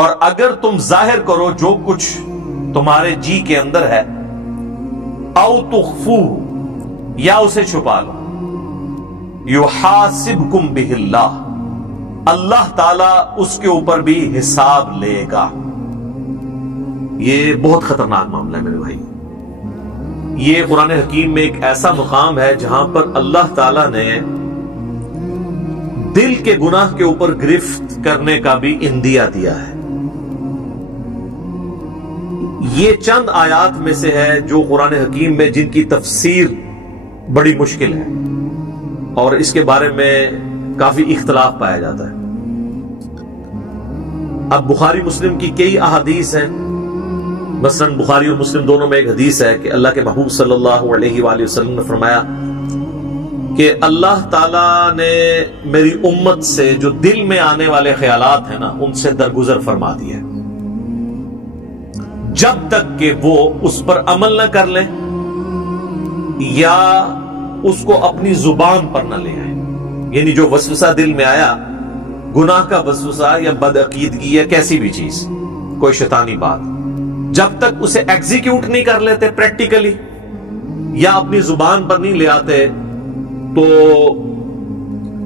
اور اگر تم ظاہر کرو جو کچھ تمہارے جی کے اندر ہے، او تخفو، یا اسے چھپا لو، یحاسبکم بہ اللہ، اللہ تعالی اس کے اوپر بھی حساب لے گا۔ یہ بہت خطرناک معاملہ ہے میرے بھائی۔ یہ قرآن حکیم میں ایک ایسا مقام ہے جہاں پر اللہ تعالی نے دل کے گناہ کے اوپر گرفت کرنے کا بھی اندیا دیا ہے۔ یہ چند آیات میں سے ہے جو قرآن حکیم میں جن کی تفسیر بڑی مشکل ہے اور اس کے بارے میں کافی اختلاف پایا جاتا ہے۔ اب بخاری مسلم کی کئی احادیث ہیں، مثلا بخاری اور مسلم دونوں میں ایک حدیث ہے کہ اللہ کے محبوب صلی اللہ علیہ وآلہ وسلم نے فرمایا کہ اللہ تعالیٰ نے میری امت سے جو دل میں آنے والے خیالات ہیں نا، ان سے درگزر فرما دیا ہے، جب تک کہ وہ اس پر عمل نہ کر لیں یا اس کو اپنی زبان پر نہ لے آئیں۔ یعنی جو وسوسہ دل میں آیا، گناہ کا وسوسہ یا بدعقیدگی یا کیسی بھی چیز، کوئی شیطانی بات، جب تک اسے ایگزیکیوٹ نہیں کر لیتے پریکٹیکلی یا اپنی زبان پر نہیں لے آتے، تو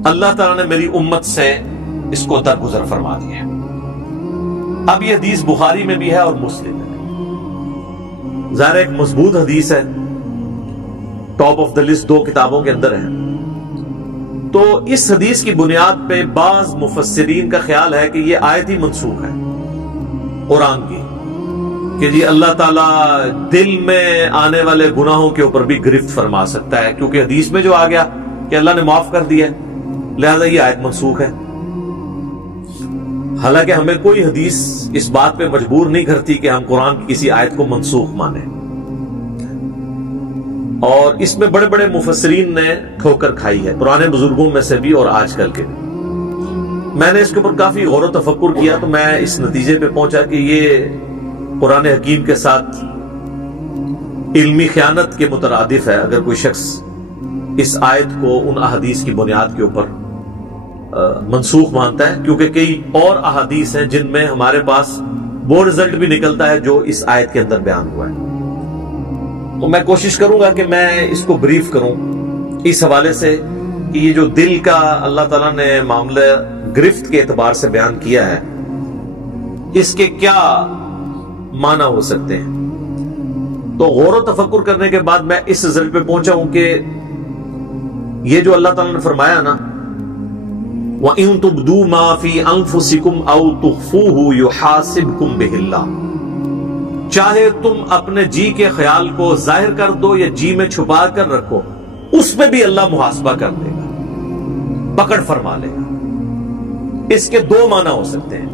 اللہ تعالیٰ نے میری امت سے اس کو درگزر فرما دیا ہے۔ اب یہ حدیث بخاری میں بھی ہے اور مسلم میں بھی، ظاہر ایک مضبوط حدیث ہے، ٹاپ آف دا لسٹ 2 کتابوں کے اندر ہے۔ تو اس حدیث کی بنیاد پہ بعض مفسرین کا خیال ہے کہ یہ آیت ہی منسوخ ہے قرآن کی، کہ جی اللہ تعالیٰ دل میں آنے والے گناہوں کے اوپر بھی گرفت فرما سکتا ہے، کیونکہ حدیث میں جو آ گیا کہ اللہ نے معاف کر دیا ہے، لہذا یہ آیت منسوخ ہے۔ حالانکہ ہمیں کوئی حدیث اس بات پہ مجبور نہیں کرتی کہ ہم قرآن کی کسی آیت کو منسوخ مانیں، اور اس میں بڑے بڑے مفسرین نے ٹھوکر کھائی ہے، پرانے بزرگوں میں سے بھی اور آج کل کے بھی۔ میں نے اس کے اوپر کافی غور و تفکر کیا تو میں اس نتیجے پہ پہنچا کہ یہ قرآن حکیم کے ساتھ علمی خیانت کے مترادف ہے اگر کوئی شخص اس آیت کو ان احادیث کی بنیاد کے اوپر منسوخ مانتا ہے، کیونکہ کئی اور احادیث ہیں جن میں ہمارے پاس وہ رزلٹ بھی نکلتا ہے جو اس آیت کے اندر بیان ہوا ہے۔ تو میں کوشش کروں گا کہ میں اس کو بریف کروں اس حوالے سے کہ یہ جو دل کا اللہ تعالیٰ نے معاملہ گرفت کے اعتبار سے بیان کیا ہے، اس کے کیا معنی ہو سکتے ہیں۔ تو غور و تفکر کرنے کے بعد میں اس رزلٹ پہ پہنچا ہوں کہ یہ جو اللہ تعالیٰ نے فرمایا نا، وَإِن تُبْدُوا مَا فِي أَنفُسِكُمْ أَوْ تُخْفُوهُ يُحَاسِبْكُمْ بِهِ اللَّهُ، چاہے تم اپنے جی کے خیال کو ظاہر کر دو یا جی میں چھپا کر رکھو، اس میں بھی اللہ محاسبہ کر دے گا، پکڑ فرما لے گا۔ اس کے 2 معنی ہو سکتے ہیں۔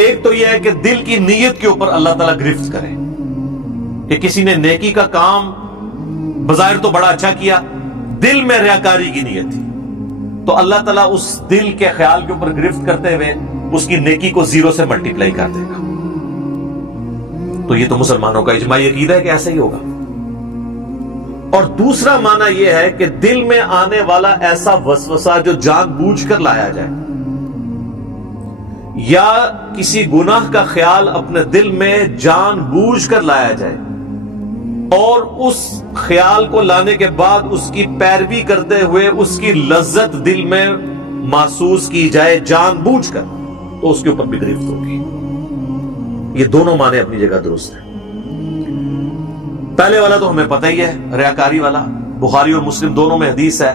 ایک تو یہ ہے کہ دل کی نیت کے اوپر اللہ تعالیٰ گرفت کرے، کہ کسی نے نیکی کا کام بظاہر تو بڑا اچھا کیا، دل میں ریاکاری کی نیت تھی، تو اللہ تعالیٰ اس دل کے خیال کے اوپر گرفت کرتے ہوئے اس کی نیکی کو 0 سے ملٹیپلائی کر دے گا۔ تو یہ تو مسلمانوں کا اجماعی عقیدہ ہے کہ ایسا ہی ہوگا۔ اور دوسرا معنی یہ ہے کہ دل میں آنے والا ایسا وسوسہ جو جان بوجھ کر لایا جائے، یا کسی گناہ کا خیال اپنے دل میں جان بوجھ کر لایا جائے اور اس خیال کو لانے کے بعد اس کی پیروی کرتے ہوئے اس کی لذت دل میں محسوس کی جائے جان بوجھ کر، تو اس کے اوپر بھی گرفت ہوگی۔ یہ دونوں معنی اپنی جگہ درست ہیں۔ پہلے والا تو ہمیں پتہ ہی ہے، ریاکاری والا، بخاری اور مسلم دونوں میں حدیث ہے۔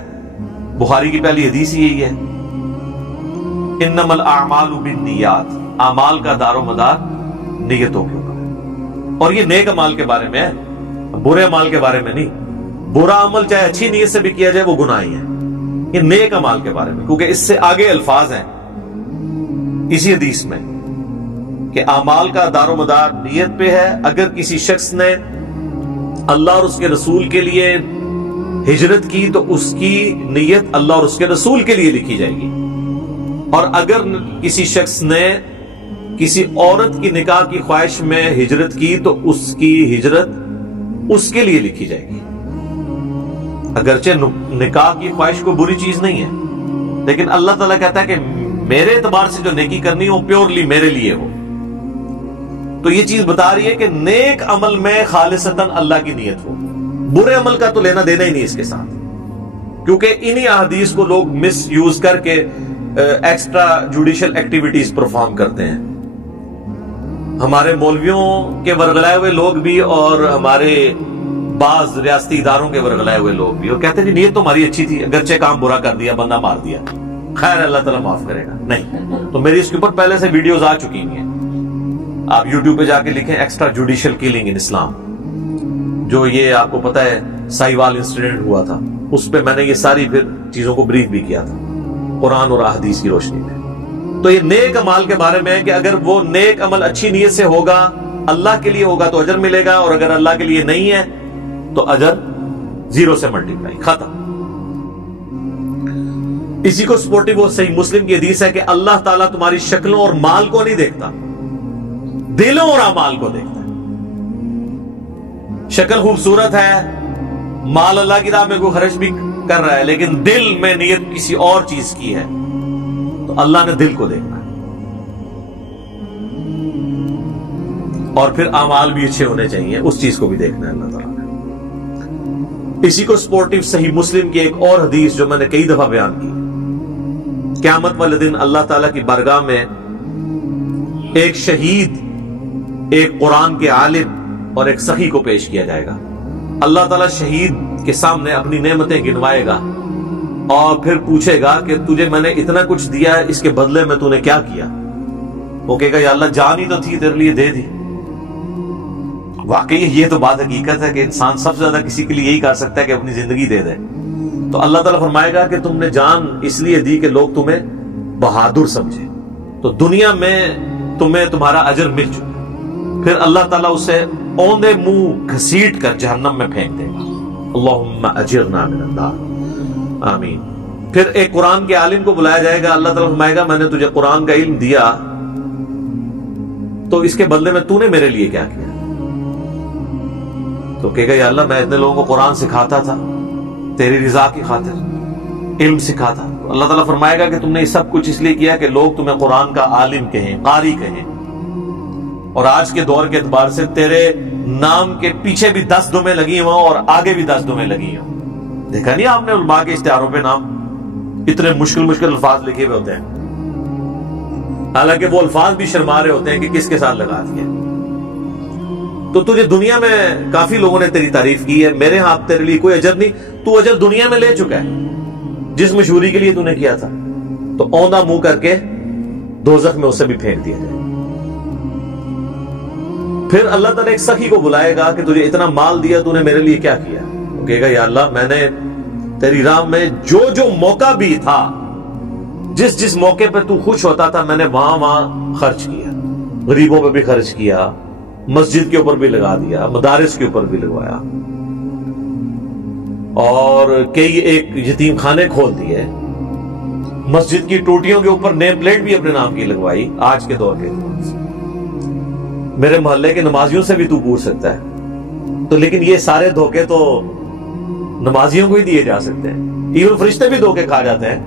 بخاری کی پہلی حدیث ہی یہی ہے، انما الاعمال بالنیات، اعمال کا دار و مدار نیتوں کے اوپر، اور یہ نیک عمال کے بارے میں ہے، برے عمال کے بارے میں نہیں۔ برا عمل چاہے اچھی نیت سے بھی کیا جائے وہ گناہ ہی ہے، یہ نیک عمال کے بارے میں، کیونکہ اس سے آگے الفاظ ہیں اسی حدیث میں کہ اعمال کا دار و مدار نیت پہ ہے۔ اگر کسی شخص نے اللہ اور اس کے رسول کے لیے ہجرت کی تو اس کی نیت اللہ اور اس کے رسول کے لیے لکھی جائے گی، اور اگر کسی شخص نے کسی عورت کی نکاح کی خواہش میں ہجرت کی تو اس کی ہجرت اس کے لیے لکھی جائے گی۔ اگرچہ نکاح کی خواہش کوئی بری چیز نہیں ہے، لیکن اللہ تعالیٰ کہتا ہے کہ میرے اعتبار سے جو نیکی کرنی ہو پیورلی میرے لیے ہو. تو یہ چیز بتا رہی ہے کہ نیک عمل میں خالصتاً اللہ کی نیت ہو. برے عمل کا تو لینا دینا ہی نہیں اس کے ساتھ, کیونکہ انہی احادیث کو لوگ مس یوز کر کے ایکسٹرا جوڈیشل ایکٹیویٹیز پرفارم کرتے ہیں. ہمارے مولویوں کے ورغلائے ہوئے لوگ بھی اور ہمارے بعض ریاستی اداروں کے ورغلائے ہوئے لوگ بھی, اور کہتے ہیں جی نیت تو ہماری اچھی تھی, اگرچہ کام برا کر دیا, بندہ مار دیا, خیر اللہ تعالیٰ معاف کرے گا. نہیں, تو میری اس کے اوپر پہلے سے ویڈیوز آ چکی ہیں. آپ یوٹیوب پہ جا کے لکھیں ایکسٹرا جوڈیشل کلنگ ان اسلام, جو یہ آپ کو پتا ہے سائیوال انسیڈنٹ ہوا تھا, اس پہ میں نے یہ ساری پھر چیزوں کو بریف بھی کیا تھا قرآن اور احادیث کی روشنی میں. تو یہ نیک عمل کے بارے میں ہے کہ اگر وہ نیک عمل اچھی نیت سے ہوگا, اللہ کے لیے ہوگا تو اجر ملے گا, اور اگر اللہ کے لیے نہیں ہے تو اجر 0 سے ملٹیپلائی, ختم. اسی کو سپورٹو وہ صحیح مسلم کی حدیث ہے کہ اللہ تعالیٰ تمہاری شکلوں اور مال کو نہیں دیکھتا, دلوں اور اعمال کو دیکھتا ہے. شکل خوبصورت ہے, مال اللہ کی راہ میں کوئی خرچ بھی کر رہا ہے, لیکن دل میں نیت کسی اور چیز کی ہے, تو اللہ نے دل کو دیکھنا ہے. اور پھر اعمال بھی اچھے ہونے چاہیے, اس چیز کو بھی دیکھنا ہے اللہ تعالیٰ نے. اسی کو سپورٹو صحیح مسلم کی ایک اور حدیث جو میں نے کئی دفعہ بیان کی, قیامت والے دن اللہ تعالیٰ کی بارگاہ میں ایک شہید, ایک قرآن کے عالم اور ایک سخی کو پیش کیا جائے گا. اللہ تعالیٰ شہید کے سامنے اپنی نعمتیں گنوائے گا اور پھر پوچھے گا کہ تجھے میں نے اتنا کچھ دیا ہے, اس کے بدلے میں تو نے کیا کیا؟ وہ کہے گا یا اللہ جان ہی تو تھی, تیرے لیے دے دی. واقعی یہ تو بات حقیقت ہے کہ انسان سب سے زیادہ کسی کے لیے یہی کر سکتا ہے کہ اپنی زندگی دے دے. تو اللہ تعالیٰ فرمائے گا کہ تم نے جان اس لیے دی کہ لوگ تمہیں بہادر سمجھے, تو دنیا میں تمہیں تمہارا اجر مل چکا. پھر اللہ تعالیٰ اسے اوندے منہ گھسیٹ کر جہنم میں پھینک دے گا. اللہم اجرنا من النار, آمین. پھر ایک قرآن کے عالم کو بلایا جائے گا, اللہ تعالیٰ فرمائے گا میں نے تجھے قرآن کا علم دیا, تو اس کے بدلے میں تو نے میرے لیے کیا کیا؟ تو کہے گا یا اللہ میں اتنے لوگوں کو قرآن سکھاتا تھا, تیری رضا کی خاطر علم سکھاتا. تو اللہ تعالیٰ فرمائے گا کہ تم نے یہ سب کچھ اس لیے کیا کہ لوگ تمہیں قرآن کا عالم کہیں, قاری کہیں, اور آج کے دور کے اعتبار سے تیرے نام کے پیچھے بھی 10 دمیں لگی ہوں اور آگے بھی 10 دمیں لگی ہوں. دیکھا نہیں آپ نے علماء کے اشتہاروں پہ نام اتنے مشکل الفاظ لکھے ہوئے ہوتے ہیں, حالانکہ وہ الفاظ بھی شرما رہے ہوتے ہیں کہ کس کے ساتھ لگا دیا. تو تجھے دنیا میں کافی لوگوں نے تیری تعریف کی ہے, میرے ہاتھ تیرے لیے کوئی اجر نہیں, تو اجر دنیا میں لے چکا ہے جس مشہوری کے لیے تو نے کیا تھا. تو اوندا منہ کر کے دوزخ میں اسے بھی پھینک دیا جائے. پھر اللہ تعالیٰ ایک سخی کو بلائے گا کہ تجھے اتنا مال دیا, تو نے میرے لیے کیا کیا؟ وہ کہے گا یا اللہ میں نے تیری راہ میں جو موقع بھی تھا, جس موقع پہ تو خوش ہوتا تھا, میں نے وہاں خرچ کیا. غریبوں پہ بھی خرچ کیا, مسجد کے اوپر بھی لگا دیا, مدارس کے اوپر بھی لگوایا, اور کئی ایک یتیم خانے کھول دیے, مسجد کی ٹوٹیوں کے اوپر نیم پلیٹ بھی اپنے نام کی لگوائی. آج کے دور کے میرے محلے کے نمازیوں سے بھی تو پوچھ سکتا ہے. تو لیکن یہ سارے دھوکے تو نمازیوں کو ہی دیے جا سکتے ہیں, ایون فرشتے بھی دھوکے کھا جاتے ہیں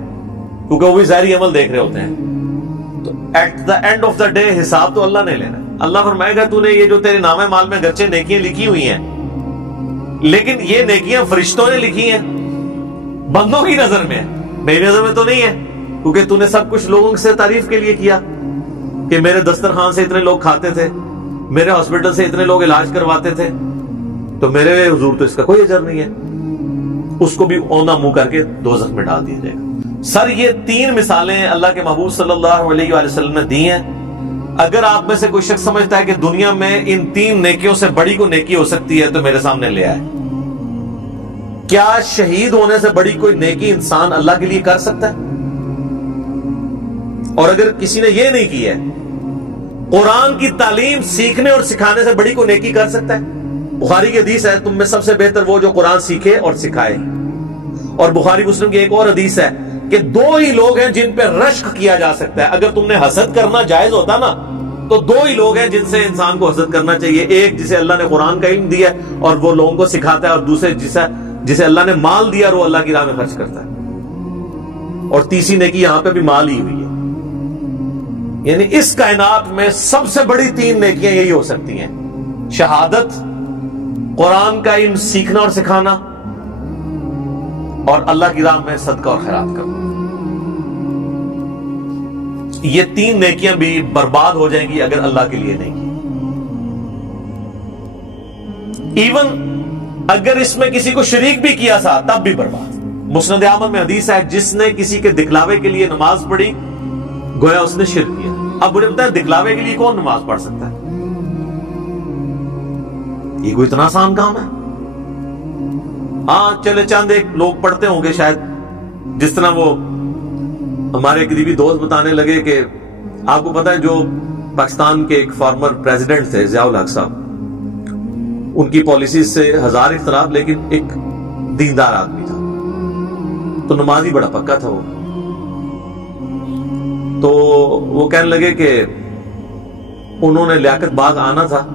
کیونکہ وہ بھی ظاہری عمل دیکھ رہے ہوتے ہیں. تو at the end of the day حساب تو اللہ نے لینا. اللہ فرمائے گا تو نے یہ جو تیرے نام مال میں گرچہ نیکیاں لکھی ہوئی ہیں, لیکن یہ نیکیاں فرشتوں نے لکھی ہیں, بندوں کی نظر میں, میری نظر میں تو نہیں ہے, کیونکہ تو نے سب کچھ لوگوں سے تعریف کے لیے کیا کہ میرے دسترخوان سے اتنے لوگ کھاتے تھے, میرے ہاسپٹل سے اتنے لوگ علاج کرواتے تھے, تو میرے حضور تو اس کا کوئی اجر نہیں ہے. اس کو بھی اونا منہ کر کے دوزخ میں ڈال دیا جائے گا. سر یہ 3 مثالیں اللہ کے محبوب صلی اللہ علیہ وآلہ وسلم نے دی ہیں. اگر آپ میں سے کوئی شخص سمجھتا ہے کہ دنیا میں ان 3 نیکیوں سے بڑی کوئی نیکی ہو سکتی ہے تو میرے سامنے لے آئے. کیا شہید ہونے سے بڑی کوئی نیکی انسان اللہ کے لیے کر سکتا ہے؟ اور اگر کسی نے یہ نہیں کی ہے, قرآن کی تعلیم سیکھنے اور سکھانے سے بڑی کوئی نیکی کر سکتا ہے؟ بخاری کی حدیث ہے تم میں سب سے بہتر وہ جو قرآن سیکھے اور سکھائے. اور بخاری مسلم کی ایک اور حدیث ہے کہ 2 ہی لوگ ہیں جن پہ رشک کیا جا سکتا ہے. اگر تم نے حسد کرنا جائز ہوتا نا, تو 2 ہی لوگ ہیں جن سے انسان کو حسد کرنا چاہیے. ایک جسے اللہ نے قرآن کا علم دیا ہے اور وہ لوگوں کو سکھاتا ہے, اور دوسرے جسے اللہ نے مال دیا اور وہ اللہ کی راہ میں خرچ کرتا ہے. اور تیسری نیکی یہاں پہ بھی مال ہی ہوئی ہے. یعنی اس کائنات میں سب سے بڑی 3 نیکیاں یہی ہو سکتی ہیں: شہادت، قرآن کا علم سیکھنا اور سکھانا، اور اللہ کی راہ میں صدقہ اور خیرات کرنا۔ یہ 3 نیکیاں بھی برباد ہو جائیں گی اگر اللہ کے لیے نہیں کی۔ ایون اگر اس میں کسی کو شریک بھی کیا تھا تب بھی برباد۔ مسند احمد میں حدیث ہے، جس نے کسی کے دکھلاوے کے لیے نماز پڑھی گویا اس نے شرک کیا۔ اب مجھے بتائیں دکھلاوے کے لیے کون نماز پڑھ سکتا ہے؟ یہ کوئی اتنا آسان کام ہے؟ ہاں چلے چند ایک لوگ پڑھتے ہوں گے شاید، جس طرح وہ ہمارے قریبی دوست بتانے لگے کہ آپ کو پتا ہے جو پاکستان کے ایک فارمر پریزیڈنٹ تھے ضیاء الحق صاحب، ان کی پالیسیز سے 1000 اختلاف، لیکن ایک دیندار آدمی تھا، تو نمازی بڑا پکا تھا وہ۔ تو وہ کہنے لگے کہ انہوں نے لیاقت باغ آنا تھا،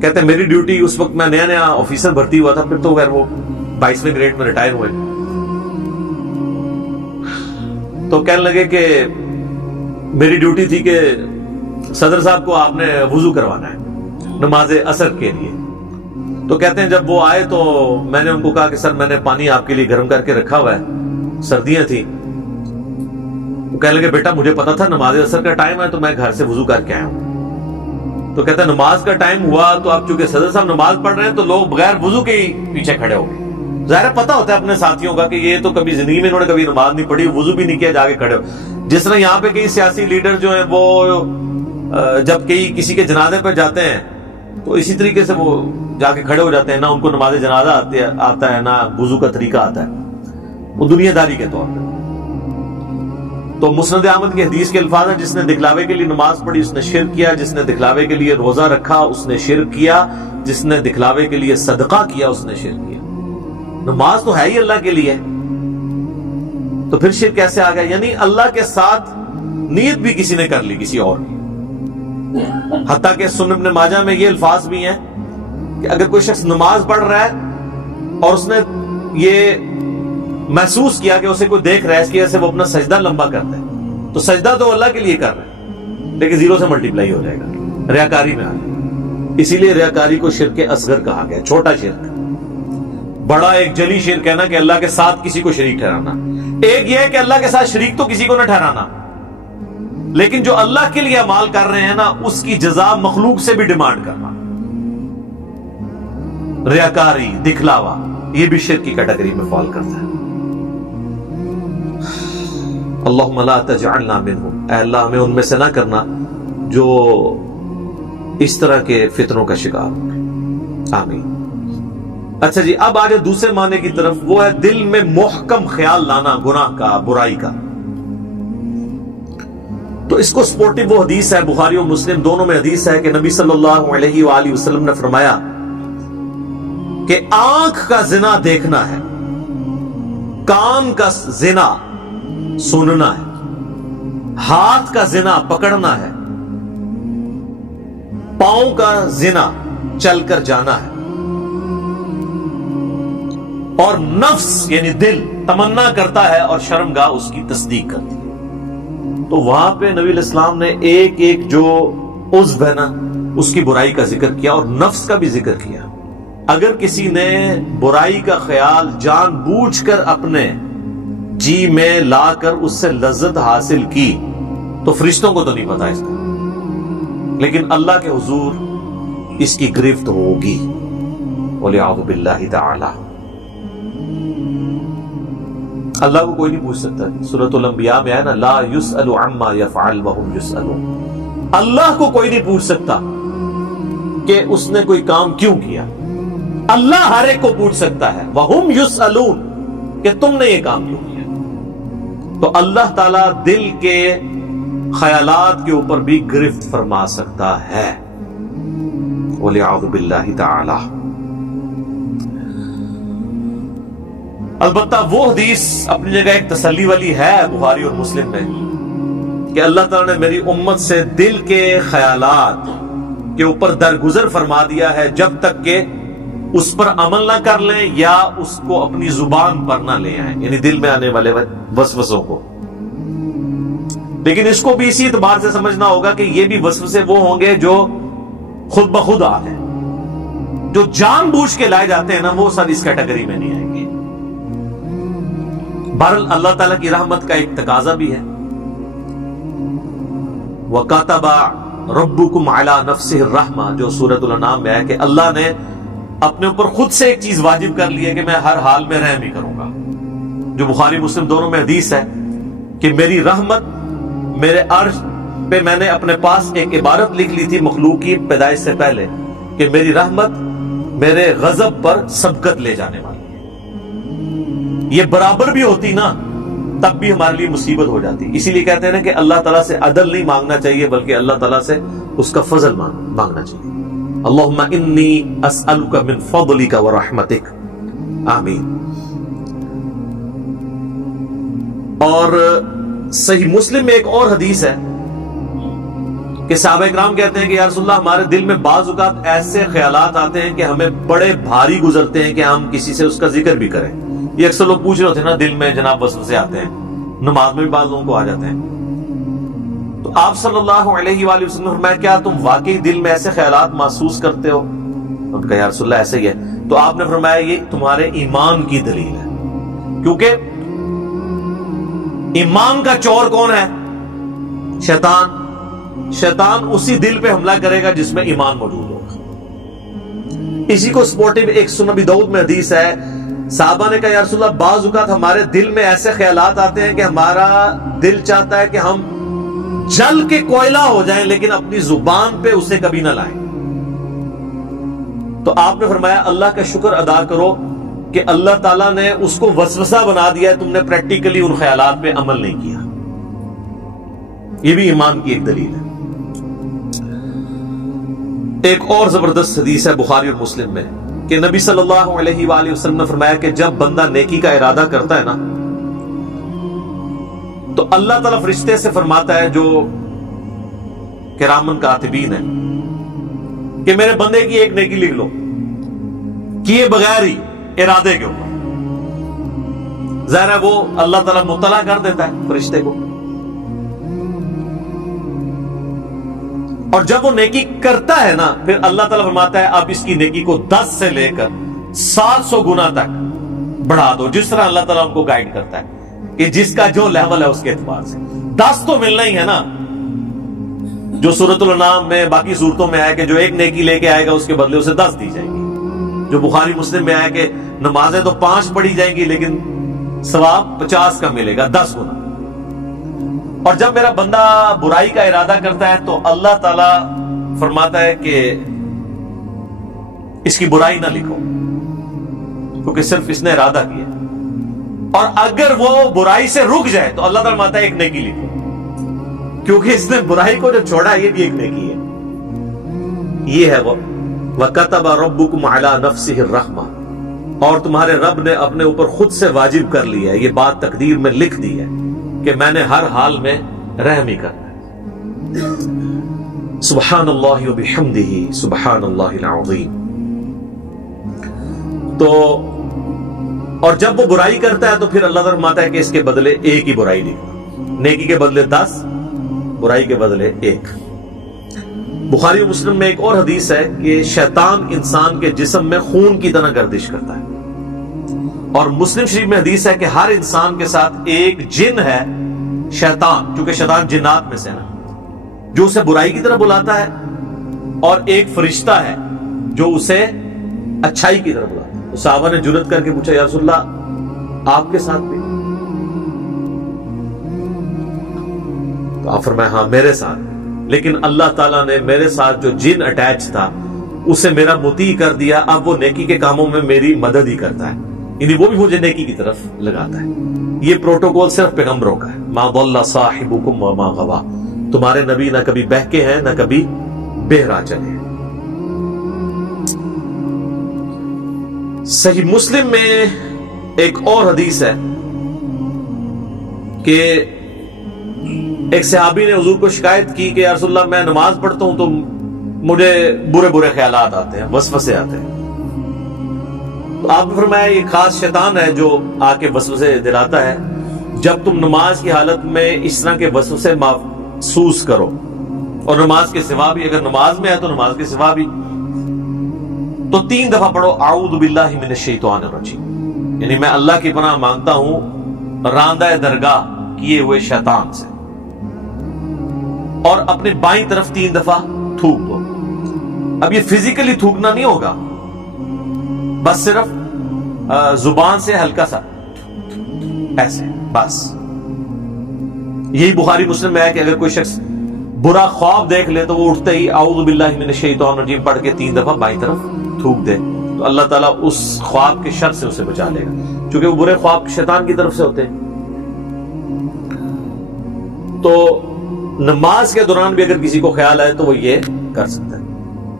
کہتے ہیں میری ڈیوٹی اس وقت، میں نیا نیا آفیسر بھرتی ہوا تھا، پھر تو خیر وہ 22ویں گریڈ میں ریٹائر ہوئے، تو کہنے لگے کہ میری ڈیوٹی تھی کہ صدر صاحب کو آپ نے وضو کروانا ہے نماز عصر کے لیے۔ تو کہتے ہیں جب وہ آئے تو میں نے ان کو کہا کہ سر میں نے پانی آپ کے لیے گرم کر کے رکھا ہوا ہے، سردیاں تھیں۔ وہ کہنے لگے بیٹا مجھے پتا تھا نماز عصر کا ٹائم ہے تو میں گھر سے وضو کر کے آیا ہوں۔ تو کہتا ہے نماز کا ٹائم ہوا تو اب چونکہ صدر صاحب نماز پڑھ رہے ہیں تو لوگ بغیر وضو کے ہی پیچھے کھڑے ہو گئے۔ ظاہر پتا ہوتا ہے اپنے ساتھیوں کا کہ یہ تو کبھی زندگی میں انہوں نے کبھی نماز نہیں پڑھی، وضو بھی نہیں کیا، جا کے کھڑے ہو۔ جس طرح یہاں پہ کئی سیاسی لیڈر جو ہیں وہ جب کئی کسی کے جنازے پہ جاتے ہیں تو اسی طریقے سے وہ جا کے کھڑے ہو جاتے ہیں، نہ ان کو نماز جنازہ آتا ہے نہ وضو کا طریقہ آتا ہے، وہ دنیا داری کے طور پہ۔ تو مسند احمد کی حدیث کے الفاظ ہیں، جس نے دکھلاوے کے لیے نماز پڑھی اس نے شرک کیا، جس نے دکھلاوے کے لیے روزہ رکھا اس نے شرک کیا، جس نے دکھلاوے کے لیے صدقہ کیا اس نے شرک کیا۔ نماز تو ہے ہی اللہ کے لیے، تو پھر شرک کیسے آ گیا؟ یعنی اللہ کے ساتھ نیت بھی کسی نے کر لی کسی اور کی۔ حتیٰ کہ سنن ابن ماجہ میں یہ الفاظ بھی ہیں کہ اگر کوئی شخص نماز پڑھ رہا ہے اور اس نے یہ محسوس کیا کہ اسے کوئی دیکھ رہا ہے، اس کی وجہ سے وہ اپنا سجدہ لمبا کرتا ہے، تو سجدہ تو اللہ کے لیے کر رہا ہے لیکن 0 سے ملٹیپلائی ہو جائے گا، ریاکاری میں آ گیا۔ اسی لیے ریاکاری کو شرک اصغر کہا گیا، چھوٹا شرک۔ بڑا ایک جلی شرک ہے نا کہ اللہ کے ساتھ کسی کو شریک ٹھہرانا، ایک یہ ہے کہ اللہ کے ساتھ شریک تو کسی کو نہ ٹھہرانا، لیکن جو اللہ کے لیے اعمال کر رہے ہیں نا اس کی جزا مخلوق سے بھی ڈیمانڈ کرنا، ریاکاری، دکھلاوا، یہ بھی شرک کی کیٹیگری میں فال کرتا ہے۔ اللہم لا تجعلنا منہم، اے اللہ ہمیں ان میں سے نہ کرنا جو اس طرح کے فتنوں کا شکار ہوں۔ آمین۔ اچھا جی، اب آگے دوسرے معنی کی طرف، وہ ہے دل میں محکم خیال لانا گناہ کا، برائی کا۔ تو اس کو سپورٹو وہ حدیث ہے، بخاری اور مسلم دونوں میں حدیث ہے کہ نبی صلی اللہ علیہ وآلہ وسلم نے فرمایا کہ آنکھ کا زنا دیکھنا ہے، کان کا زنا سننا ہے، ہاتھ کا زنا پکڑنا ہے، پاؤں کا زنا چل کر جانا ہے، اور نفس یعنی دل تمنا کرتا ہے اور شرمگاہ اس کی تصدیق کرتی ہے۔ تو وہاں پہ نبی علیہ السلام نے ایک ایک جو عضو ہے نا اس کی برائی کا ذکر کیا اور نفس کا بھی ذکر کیا۔ اگر کسی نے برائی کا خیال جان بوجھ کر اپنے جی میں لا کر اس سے لذت حاصل کی تو فرشتوں کو تو نہیں پتا اس کا، لیکن اللہ کے حضور اس کی گرفت ہوگی، وَلِعَوْذُ بِاللَّهِ تَعَالَى۔ اللہ کو کوئی نہیں پوچھ سکتا، سورۃ الانبیاء میں ہے نا، لا يسأل عما يفعل وهم يسألون، اللہ کو کوئی نہیں پوچھ سکتا کہ اس نے کوئی کام کیوں کیا، اللہ ہر ایک کو پوچھ سکتا ہے وهم يسألون کہ تم نے یہ کام کیوں کیا۔ تو اللہ تعالیٰ دل کے خیالات کے اوپر بھی گرفت فرما سکتا ہے، وَلِعَوْذُ بِاللَّهِ تَعَالَى۔ البتہ وہ حدیث اپنی جگہ ایک تسلی والی ہے بخاری اور مسلم میں کہ اللہ تعالیٰ نے میری امت سے دل کے خیالات کے اوپر درگزر فرما دیا ہے جب تک کہ اس پر عمل نہ کر لیں یا اس کو اپنی زبان پر نہ لے آئیں، یعنی دل میں آنے والے وسوسوں کو۔ لیکن اس کو بھی اسی اعتبار سے سمجھنا ہوگا کہ یہ بھی وسوسے وہ ہوں گے جو خود بخود آ ہیں، جو جان بوجھ کے لائے جاتے ہیں نا، وہ سب اس کیٹیگری میں نہیں آئیں گے۔ بہرحال اللہ تعالیٰ کی رحمت کا ایک تقاضا بھی ہے، وَكَتَبَ رَبُّكُمْ عَلَى نَفْسِهِ الرَّحْمَةَ، جو سورۃ الانعام میں ہے کہ اللہ نے اپنے اوپر خود سے ایک چیز واجب کر لی ہے کہ میں ہر حال میں رحم ہی کروں گا، جو بخاری مسلم دونوں میں حدیث ہے کہ میری رحمت میرے عرش پہ، میں نے اپنے پاس ایک عبارت لکھ لی تھی مخلوق کی پیدائش سے پہلے کہ میری رحمت میرے غضب پر سبقت لے جانے والی ہے۔ یہ برابر بھی ہوتی نا تب بھی ہمارے لیے مصیبت ہو جاتی، اسی لیے کہتے ہیں نا کہ اللہ تعالیٰ سے عدل نہیں مانگنا چاہیے بلکہ اللہ تعالیٰ سے اس کا فضل مانگنا چاہیے۔ اللہم انی اسألک من فضلک ورحمتک، آمین۔ اور صحیح مسلم میں ایک اور حدیث ہے کہ صحابہ اکرام کہتے ہیں کہ یا رسول اللہ، ہمارے دل میں بعض اوقات ایسے خیالات آتے ہیں کہ ہمیں بڑے بھاری گزرتے ہیں کہ ہم کسی سے اس کا ذکر بھی کریں۔ یہ اکثر لوگ پوچھ رہے ہوتے ہیں نا، دل میں جناب وسوسے آتے ہیں، نماز میں بھی بعض لوگوں کو آ جاتے ہیں، تو آپ صلی اللہ علیہ وآلہ وسلم نے فرمایا کیا تم واقعی دل میں ایسے خیالات محسوس کرتے ہو؟ ان کا یا رسول اللہ ایسے ہی ہے۔ تو آپ نے فرمایا یہ تمہارے ایمان کی دلیل ہے، کیونکہ ایمان کا چور کون ہے؟ شیطان۔ شیطان اسی دل پہ حملہ کرے گا جس میں ایمان موجود ہوگا۔ اسی کو سپورٹو ایک سنن ابی داؤد میں حدیث ہے، صحابہ نے کہا یا رسول اللہ، بعض اوقات ہمارے دل میں ایسے خیالات آتے ہیں کہ ہمارا دل چاہتا ہے کہ ہم جل کے کوئلہ ہو جائیں لیکن اپنی زبان پہ اسے کبھی نہ لائیں۔ تو آپ نے فرمایا اللہ کا شکر ادا کرو کہ اللہ تعالیٰ نے اس کو وسوسہ بنا دیا ہے، تم نے پریکٹیکلی ان خیالات پہ عمل نہیں کیا۔ یہ بھی ایمان کی ایک دلیل ہے۔ ایک اور زبردست حدیث ہے بخاری اور مسلم میں کہ نبی صلی اللہ علیہ وآلہ وسلم نے فرمایا کہ جب بندہ نیکی کا ارادہ کرتا ہے نا تو اللہ تعالیٰ فرشتے سے فرماتا ہے جو کرامن کاتبین ہیں کہ میرے بندے کی ایک نیکی لکھ لو، کیے بغیر ہی ارادے کے اوپر۔ ظاہر ہے وہ اللہ تعالیٰ مطلع کر دیتا ہے فرشتے کو، اور جب وہ نیکی کرتا ہے نا پھر اللہ تعالیٰ فرماتا ہے اب اس کی نیکی کو 10 سے لے کر 700 گنا تک بڑھا دو، جس طرح اللہ تعالیٰ ان کو گائیڈ کرتا ہے کہ جس کا جو لیول ہے اس کے اعتبار سے 10 تو ملنا ہی ہے نا، جو سورۃ الانعام میں باقی صورتوں میں آیا کہ جو ایک نیکی لے کے آئے گا اس کے بدلے اسے 10 دی جائیں گی، جو بخاری مسلم میں آیا کہ نمازیں تو 5 پڑھی جائیں گی لیکن ثواب 50 کا ملے گا، 10 گنا۔ اور جب میرا بندہ برائی کا ارادہ کرتا ہے تو اللہ تعالیٰ فرماتا ہے کہ اس کی برائی نہ لکھو کیونکہ صرف اس نے ارادہ کیا، اور اگر وہ برائی سے رک جائے تو اللہ تعالیٰ فرماتا ہے ایک نیکی لکھو کیونکہ اس نے برائی کو جو چھوڑا یہ بھی ایک نیکی ہے۔ یہ ہے وہ وَكَتَبَ رَبُّكُمْ عَلَى نَفْسِهِ الرَّحْمَةَ، اور تمہارے رب نے اپنے اوپر خود سے واجب کر لیا ہے، یہ بات تقدیر میں لکھ دی ہے کہ میں نے ہر حال میں رحم ہی کرنا ہے۔ سبحان اللہ وبحمدہ سبحان اللہ العظیم۔ تو اور جب وہ برائی کرتا ہے تو پھر اللہ تعالیٰ فرماتا ہے کہ اس کے بدلے ایک ہی برائی لکھو، نیکی کے بدلے 10، برائی کے بدلے 1۔ بخاری و مسلم میں ایک اور حدیث ہے کہ شیطان انسان کے جسم میں خون کی طرح گردش کرتا ہے، اور مسلم شریف میں حدیث ہے کہ ہر انسان کے ساتھ ایک جن ہے شیطان، چونکہ شیطان جنات میں سے نا، جو اسے برائی کی طرف بلاتا ہے، اور ایک فرشتہ ہے جو اسے اچھائی کی طرف بلاتا ہے۔ صحابہ نے جرأت کر کے پوچھا یا رسول اللہ آپ کے ساتھ بھی؟ تو آپ فرمایا ہاں میرے ساتھ، لیکن اللہ تعالیٰ نے میرے ساتھ جو جن اٹیچ تھا اسے میرا مطیع کر دیا، اب وہ نیکی کے کاموں میں میری مدد ہی کرتا ہے، یعنی وہ بھی مجھے نیکی کی طرف لگاتا ہے۔ یہ پروٹوکول صرف پیغمبروں کا ہے، ما ضل صاحبکم وما غوا، تمہارے نبی نہ کبھی بہکے ہیں نہ کبھی بہرا چلے ہیں۔ صحیح مسلم میں ایک اور حدیث ہے کہ ایک صحابی نے حضور کو شکایت کی کہ یا رسول اللہ میں نماز پڑھتا ہوں تو مجھے برے برے خیالات آتے ہیں، وسوسے آتے ہیں۔ تو آپ نے فرمایا یہ خاص شیطان ہے جو آ کے وسوسے دلاتا ہے، جب تم نماز کی حالت میں اس طرح کے وسوسے محسوس کرو، اور نماز کے سوا بھی، اگر نماز میں ہے تو نماز کے سوا بھی، تو 3 دفعہ پڑھو اعوذ باللہ من الشیطان الرجیم، یعنی میں اللہ کی پناہ مانگتا ہوں راندہ درگاہ کیے ہوئے شیطان سے، اور اپنے بائیں طرف 3 دفعہ تھوک دو۔ اب یہ فزیکلی تھوکنا نہیں ہوگا، بس صرف زبان سے ہلکا سا ایسے، بس۔ یہی بخاری مسلم میں ہے کہ اگر کوئی شخص برا خواب دیکھ لے تو وہ اٹھتے ہی اعوذ باللہ من الشیطان الرجیم پڑھ کے 3 دفعہ بائیں طرف تھوک دے تو اللہ تعالیٰ اس خواب کے شر سے اسے بچا لے گا، چونکہ وہ برے خواب شیطان کی طرف سے ہوتے ہیں۔ تو نماز کے دوران بھی اگر کسی کو خیال آئے تو وہ یہ کر سکتا ہے۔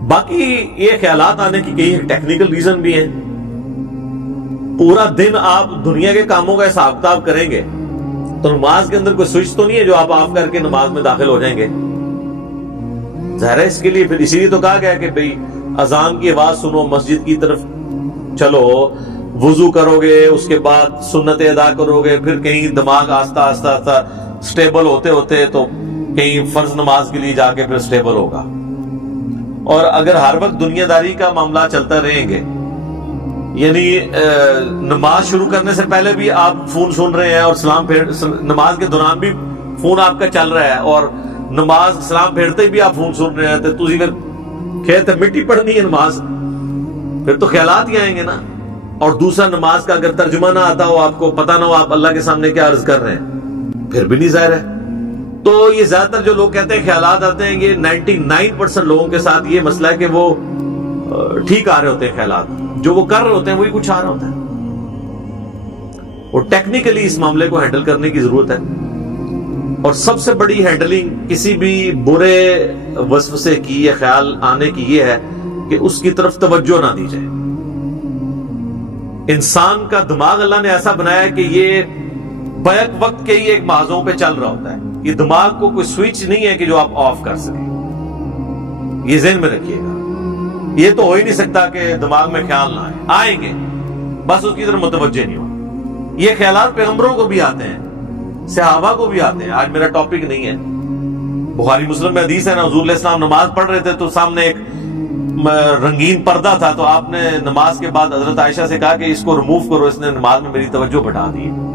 باقی یہ خیالات آنے کی کئی ٹیکنیکل ریزن بھی ہیں۔ پورا دن آپ دنیا کے کاموں کا حساب کتاب کریں گے تو نماز کے اندر کوئی سوئچ تو نہیں ہے جو آپ آف کر کے نماز میں داخل ہو جائیں گے، ظاہر ہے۔ اس کے لیے پھر اسی لیے تو کہا گیا کہ بھئی اذان کی آواز سنو، مسجد کی طرف چلو، وضو کرو گے، اس کے بعد سنتیں ادا کرو گے، پھر کہیں دماغ آہستہ آہستہ آہستہ سٹیبل ہوتے ہوتے تو کہیں فرض نماز کے لیے جا کے پھر سٹیبل ہوگا۔ اور اگر ہر وقت دنیا داری کا معاملہ چلتا رہیں گے، یعنی نماز شروع کرنے سے پہلے بھی آپ فون سن رہے ہیں، اور نماز کے دوران بھی فون آپ کا چل رہا ہے، اور نماز سلام پھیرتے بھی آپ فون سن رہے ہیں، تو تسی پھر کہتے مٹی پڑھنی ہے نماز، پھر تو خیالات ہی آئیں گے نا۔ اور دوسرا، نماز کا اگر ترجمہ نہ آتا ہو، آپ کو پتہ نہ ہو آپ اللہ کے سامنے کیا عرض کر رہے ہیں، پھر بھی نہیں ظاہر ہے۔ تو یہ زیادہ تر جو لوگ کہتے ہیں خیالات آتے ہیں، یہ 99% لوگوں کے ساتھ یہ مسئلہ ہے کہ وہ ٹھیک آ رہے ہوتے ہیں خیالات، جو وہ کر رہے ہوتے ہیں وہی کچھ آ رہا ہوتا ہے۔ اور ٹیکنیکلی اس معاملے کو ہینڈل کرنے کی ضرورت ہے، اور سب سے بڑی ہینڈلنگ کسی بھی برے وسوسے کی یا خیال آنے کی یہ ہے کہ اس کی طرف توجہ نہ دی جائے۔ انسان کا دماغ اللہ نے ایسا بنایا ہے کہ یہ بیک وقت کے ہی ایک محاذوں پہ چل رہا ہوتا ہے، یہ دماغ کو کوئی سوئچ نہیں ہے کہ جو آپ آف کر سکیں، یہ ذہن میں رکھیے گا۔ یہ تو ہو ہی نہیں سکتا کہ دماغ میں خیال نہ آئیں گے، بس اس کی طرف متوجہ نہیں ہو۔ یہ خیالات پیغمبروں کو بھی آتے ہیں، صحابہ کو بھی آتے ہیں، آج میرا ٹاپک نہیں ہے۔ بخاری مسلم میں حدیث ہے نا، حضور علیہ السلام نماز پڑھ رہے تھے تو سامنے ایک رنگین پردہ تھا، تو آپ نے نماز کے بعد حضرت عائشہ سے کہا کہ اس کو ریموو کرو، اس نے نماز میں میری توجہ بٹھا دی ہے۔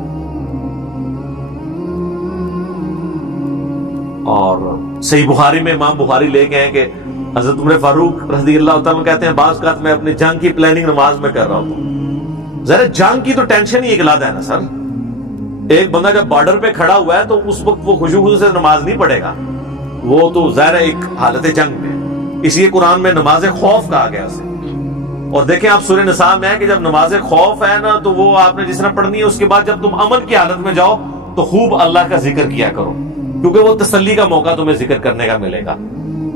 اور صحیح بخاری میں امام بخاری لے کے ہیں کہ حضرت عمر فاروق رضی اللہ تعالیٰ کہتے ہیں بعض اوقات میں اپنی جنگ کی پلاننگ نماز میں کر رہا ہوں۔ ذرا جنگ کی تو ٹینشن ہی ایک علیحدہ ہے نا سر۔ ایک بندہ جب بارڈر پہ کھڑا ہوا ہے تو اس وقت وہ خوشو سے نماز نہیں پڑھے گا، وہ تو ظاہر ایک حالت جنگ میں، اس لیے قرآن میں نماز خوف کہا گیا اسے۔ اور دیکھیں آپ سورہ نساء میں ہے کہ جب نماز خوف ہے نا تو وہ آپ نے جس طرح پڑھنی ہے، اس کے بعد جب تم امن کی حالت میں جاؤ تو خوب اللہ کا ذکر کیا کرو، کیونکہ وہ تسلی کا موقع تمہیں ذکر کرنے کا ملے گا۔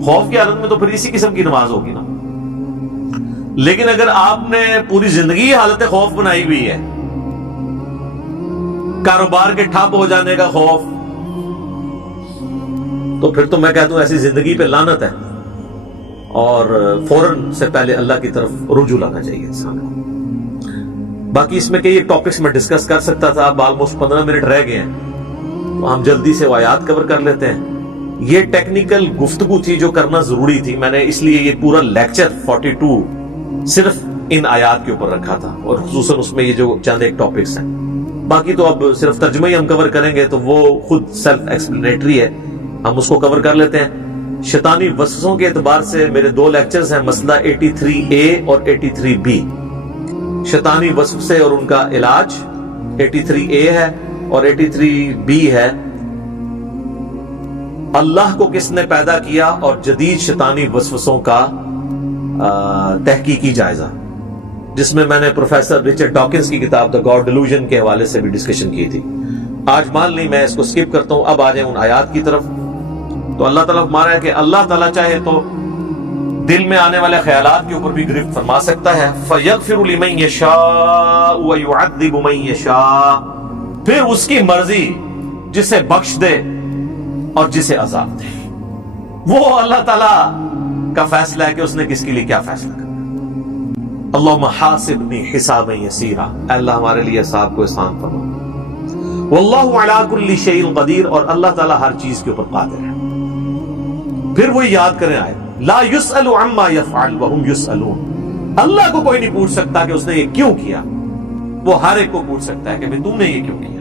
خوف کی حالت میں تو پھر اسی قسم کی نماز ہوگی نا۔ لیکن اگر آپ نے پوری زندگی حالت خوف بنائی ہوئی ہے، کاروبار کے ٹھپ ہو جانے کا خوف، تو پھر تو میں کہتا ہوں ایسی زندگی پہ لعنت ہے، اور فوراً سے پہلے اللہ کی طرف رجوع لانا چاہیے انسان کو۔ باقی اس میں کئی ٹاپکس میں ڈسکس کر سکتا تھا، اب آلموسٹ 15 منٹ رہ گئے ہیں تو ہم جلدی سے وہ آیات کور کر لیتے ہیں۔ یہ ٹیکنیکل گفتگو تھی جو کرنا ضروری تھی، میں نے اس لیے یہ پورا لیکچر 42 صرف ان آیات کے اوپر رکھا تھا، اور خصوصاً اس میں یہ جو چند ایک ٹاپکس ہیں۔ باقی تو اب صرف ترجمہ ہی ہم کور کریں گے تو وہ خود سیلف ایکسپلینیٹری ہے، ہم اس کو کور کر لیتے ہیں۔ شیطانی وسوسوں کے اعتبار سے میرے 2 لیکچرز ہیں، مسئلہ 83A اور 83B، شیطانی وسوسے اور ان کا علاج 83A ہے، اور 83B ہے اللہ کو کس نے پیدا کیا اور جدید شیطانی وسوسوں کا تحقیقی جائزہ، جس میں میں نے پروفیسر رچرڈ ڈاکنز کی کتاب دا گاڈ ڈیلوژن کے حوالے سے بھی ڈسکشن کی تھی۔ آج مان لی میں اس کو سکپ کرتا ہوں، اب آ جائیں ان آیات کی طرف۔ تو اللہ تعالیٰ ہمارا ہے کہ اللہ تعالیٰ چاہے تو دل میں آنے والے خیالات کے اوپر بھی گرفت فرما سکتا ہے۔ فَيَغْفِرُ لِمَن يَشَاءُ وَيُعَذِّبُ مَن يَشَاءُ، پھر اس کی مرضی جسے بخش دے اور جسے عذاب دے۔ وہ اللہ تعالیٰ کا فیصلہ ہے کہ اس نے کس کے لیے کیا فیصلہ کرنا۔ اللہم حاسبنی حسابا یسیرا، اے اللہ ہمارے لیے حساب کو آسان فرما۔ واللہ علی کل شیء قدیر، اور اللہ تعالیٰ ہر چیز کے اوپر قادر ہے۔ پھر وہ یاد کریں آئے لا یسأل عما یفعل وهم یسألون، اللہ کو کوئی نہیں پوچھ سکتا کہ اس نے یہ کیوں کیا، وہ ہر ایک کو پوچھ سکتا ہے کہ تم نے یہ کیوں کیا۔